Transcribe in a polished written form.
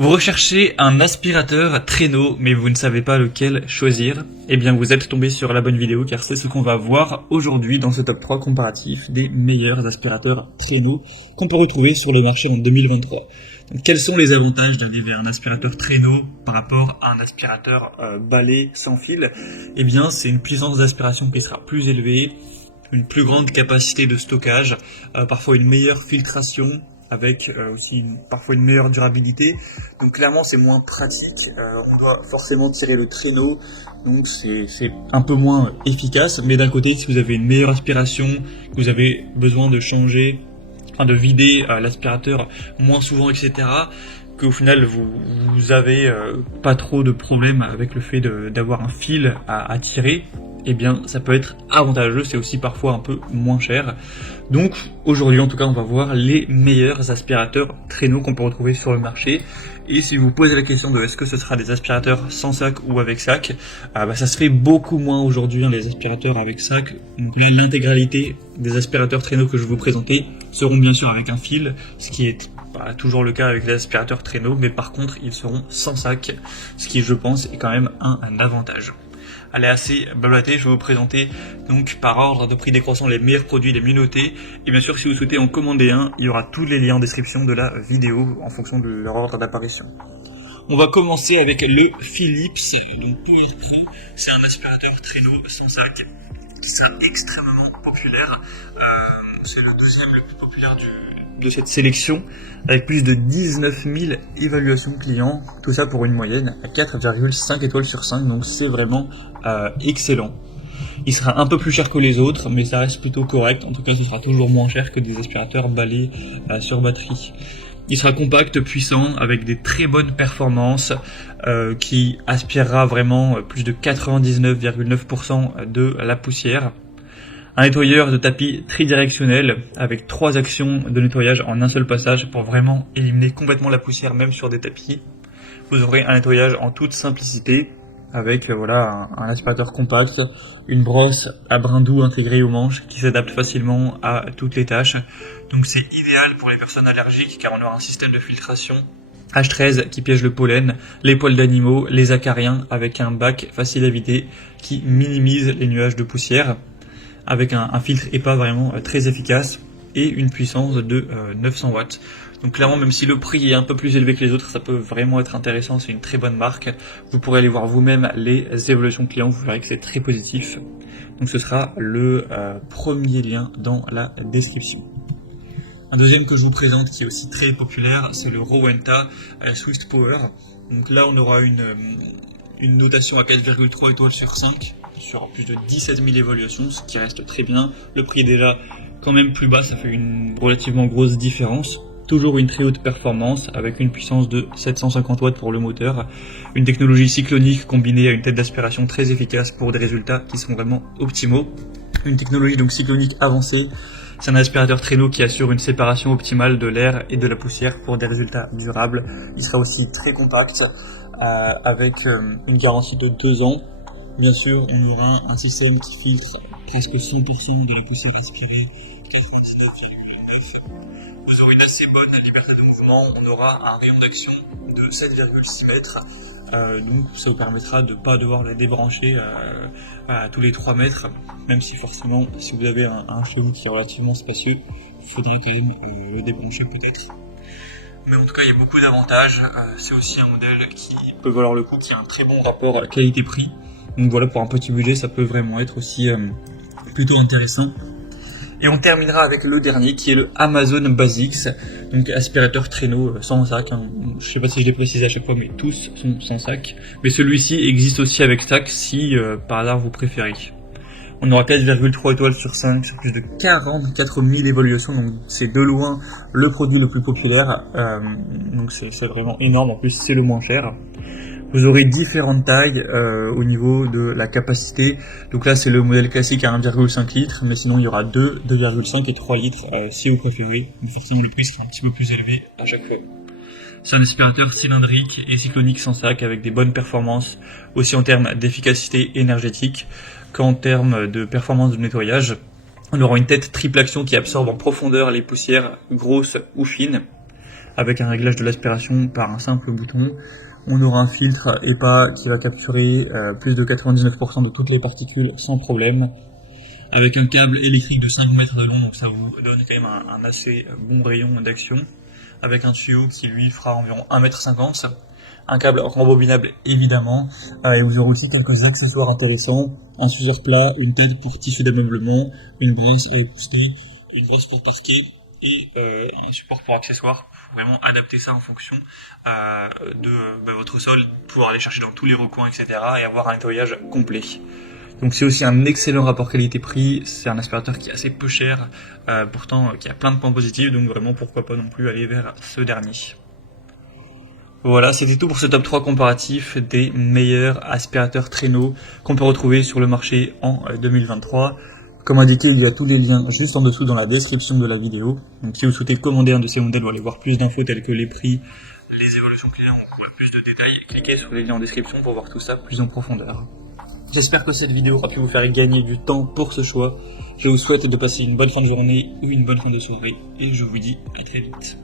Vous recherchez un aspirateur traîneau, mais vous ne savez pas lequel choisir. Eh bien, vous êtes tombé sur la bonne vidéo, car c'est ce qu'on va voir aujourd'hui dans ce top 3 comparatif des meilleurs aspirateurs traîneau qu'on peut retrouver sur le marché en 2023. Donc, quels sont les avantages d'aller vers un aspirateur traîneau par rapport à un aspirateur balai sans fil? Eh bien, c'est une puissance d'aspiration qui sera plus élevée, une plus grande capacité de stockage, parfois une meilleure filtration, avec aussi parfois une meilleure durabilité. Donc clairement c'est moins pratique, on doit forcément tirer le traîneau, donc c'est un peu moins efficace, mais d'un côté si vous avez une meilleure aspiration, que vous avez besoin de changer, enfin de vider l'aspirateur moins souvent, etc., qu'au final vous avez pas trop de problèmes avec le fait d'avoir un fil à tirer, eh bien ça peut être avantageux, c'est aussi parfois un peu moins cher. Donc aujourd'hui en tout cas on va voir les meilleurs aspirateurs traîneaux qu'on peut retrouver sur le marché. Et si vous posez la question de est-ce que ce sera des aspirateurs sans sac ou avec sac, ça se fait beaucoup moins aujourd'hui, les aspirateurs avec sac. Donc l'intégralité des aspirateurs traîneaux que je vais vous présenter seront bien sûr avec un fil, ce qui est pas toujours le cas avec les aspirateurs traîneaux, mais par contre ils seront sans sac, ce qui je pense est quand même un avantage. Allez, assez blablaté, je vais vous présenter donc par ordre de prix décroissant les meilleurs produits les mieux notés. Et bien sûr, si vous souhaitez en commander un, il y aura tous les liens en description de la vidéo en fonction de leur ordre d'apparition. On va commencer avec le Philips, donc PowerPro. C'est un aspirateur traîneau sans sac qui sera extrêmement populaire. C'est le deuxième le plus populaire de cette sélection, avec plus de 19 000 évaluations clients, tout ça pour une moyenne à 4,5 étoiles sur 5, donc c'est vraiment excellent. Il sera un peu plus cher que les autres, mais ça reste plutôt correct, en tout cas ce sera toujours moins cher que des aspirateurs balais sur batterie. Il sera compact, puissant, avec des très bonnes performances, qui aspirera vraiment plus de 99,9% de la poussière. Un nettoyeur de tapis tridirectionnel avec 3 actions de nettoyage en un seul passage pour vraiment éliminer complètement la poussière même sur des tapis. Vous aurez un nettoyage en toute simplicité avec un aspirateur compact, une brosse à brin doux intégrée au manche qui s'adapte facilement à toutes les tâches. Donc c'est idéal pour les personnes allergiques car on aura un système de filtration H13 qui piège le pollen, les poils d'animaux, les acariens avec un bac facile à vider qui minimise les nuages de poussière, avec un filtre EPA vraiment très efficace et une puissance de 900 watts. Donc clairement, même si le prix est un peu plus élevé que les autres, ça peut vraiment être intéressant, c'est une très bonne marque. Vous pourrez aller voir vous-même les évaluations clients, vous verrez que c'est très positif. Donc ce sera le premier lien dans la description. Un deuxième que je vous présente qui est aussi très populaire, c'est le Rowenta Swift Power. Donc là on aura une notation à 4,3 étoiles sur 5, sur plus de 17 000 évaluations, ce qui reste très bien. Le prix est déjà quand même plus bas, ça fait une relativement grosse différence. Toujours une très haute performance avec une puissance de 750 watts pour le moteur, une technologie cyclonique combinée à une tête d'aspiration très efficace pour des résultats qui sont vraiment optimaux. Une technologie donc cyclonique avancée, c'est un aspirateur traîneau qui assure une séparation optimale de l'air et de la poussière pour des résultats durables. Il sera aussi très compact avec une garantie de 2 ans. Bien sûr, on aura un système qui filtre presque 100% de la poussière aspirée, 99,9. Vous aurez une assez bonne liberté de mouvement. On aura un rayon d'action de 7,6 mètres. Donc ça vous permettra de ne pas devoir la débrancher à tous les 3 mètres. Même si forcément, si vous avez un chez vous qui est relativement spacieux, il faudra quand même le débrancher peut-être. Mais en tout cas, il y a beaucoup d'avantages. C'est aussi un modèle qui peut valoir le coup, qui a un très bon rapport qualité-prix. Donc voilà, pour un petit budget, ça peut vraiment être aussi plutôt intéressant. Et on terminera avec le dernier qui est le Amazon Basics, donc aspirateur traîneau sans sac. Je sais pas si je l'ai précisé à chaque fois, mais tous sont sans sac. Mais celui-ci existe aussi avec sac si par hasard vous préférez. On aura 4,3 étoiles sur 5 sur plus de 44 000 évaluations, donc c'est de loin le produit le plus populaire. Donc c'est vraiment énorme, en plus c'est le moins cher. Vous aurez différentes tailles au niveau de la capacité. Donc là, c'est le modèle classique à 1,5 litres, mais sinon il y aura 2, 2,5 et 3 litres si vous préférez. Donc forcément, le prix sera un petit peu plus élevé à chaque fois. C'est un aspirateur cylindrique et cyclonique sans sac avec des bonnes performances, aussi en termes d'efficacité énergétique qu'en termes de performance de nettoyage. On aura une tête triple action qui absorbe en profondeur les poussières grosses ou fines, avec un réglage de l'aspiration par un simple bouton. On aura un filtre EPA qui va capturer plus de 99% de toutes les particules sans problème, avec un câble électrique de 5 mètres de long, donc ça vous donne quand même un assez bon rayon d'action, avec un tuyau qui lui fera environ 1,50 m, un câble rembobinable évidemment, et vous aurez aussi quelques accessoires intéressants, un scissor plat, une tête pour tissu d'ameublement, une brosse à épousseter, une brosse pour parquet, et un support pour accessoires, pour vraiment adapter ça en fonction de votre sol, pouvoir aller chercher dans tous les recoins, etc. et avoir un nettoyage complet. Donc c'est aussi un excellent rapport qualité-prix, c'est un aspirateur qui est assez peu cher, pourtant qui a plein de points positifs, donc vraiment pourquoi pas non plus aller vers ce dernier. Voilà, c'était tout pour ce top 3 comparatif des meilleurs aspirateurs traîneaux qu'on peut retrouver sur le marché en 2023. Comme indiqué, il y a tous les liens juste en dessous dans la description de la vidéo. Donc si vous souhaitez commander un de ces modèles ou aller voir plus d'infos telles que les prix, les évolutions clients ou plus de détails, cliquez sur les liens en description pour voir tout ça plus en profondeur. J'espère que cette vidéo aura pu vous faire gagner du temps pour ce choix. Je vous souhaite de passer une bonne fin de journée ou une bonne fin de soirée et je vous dis à très vite.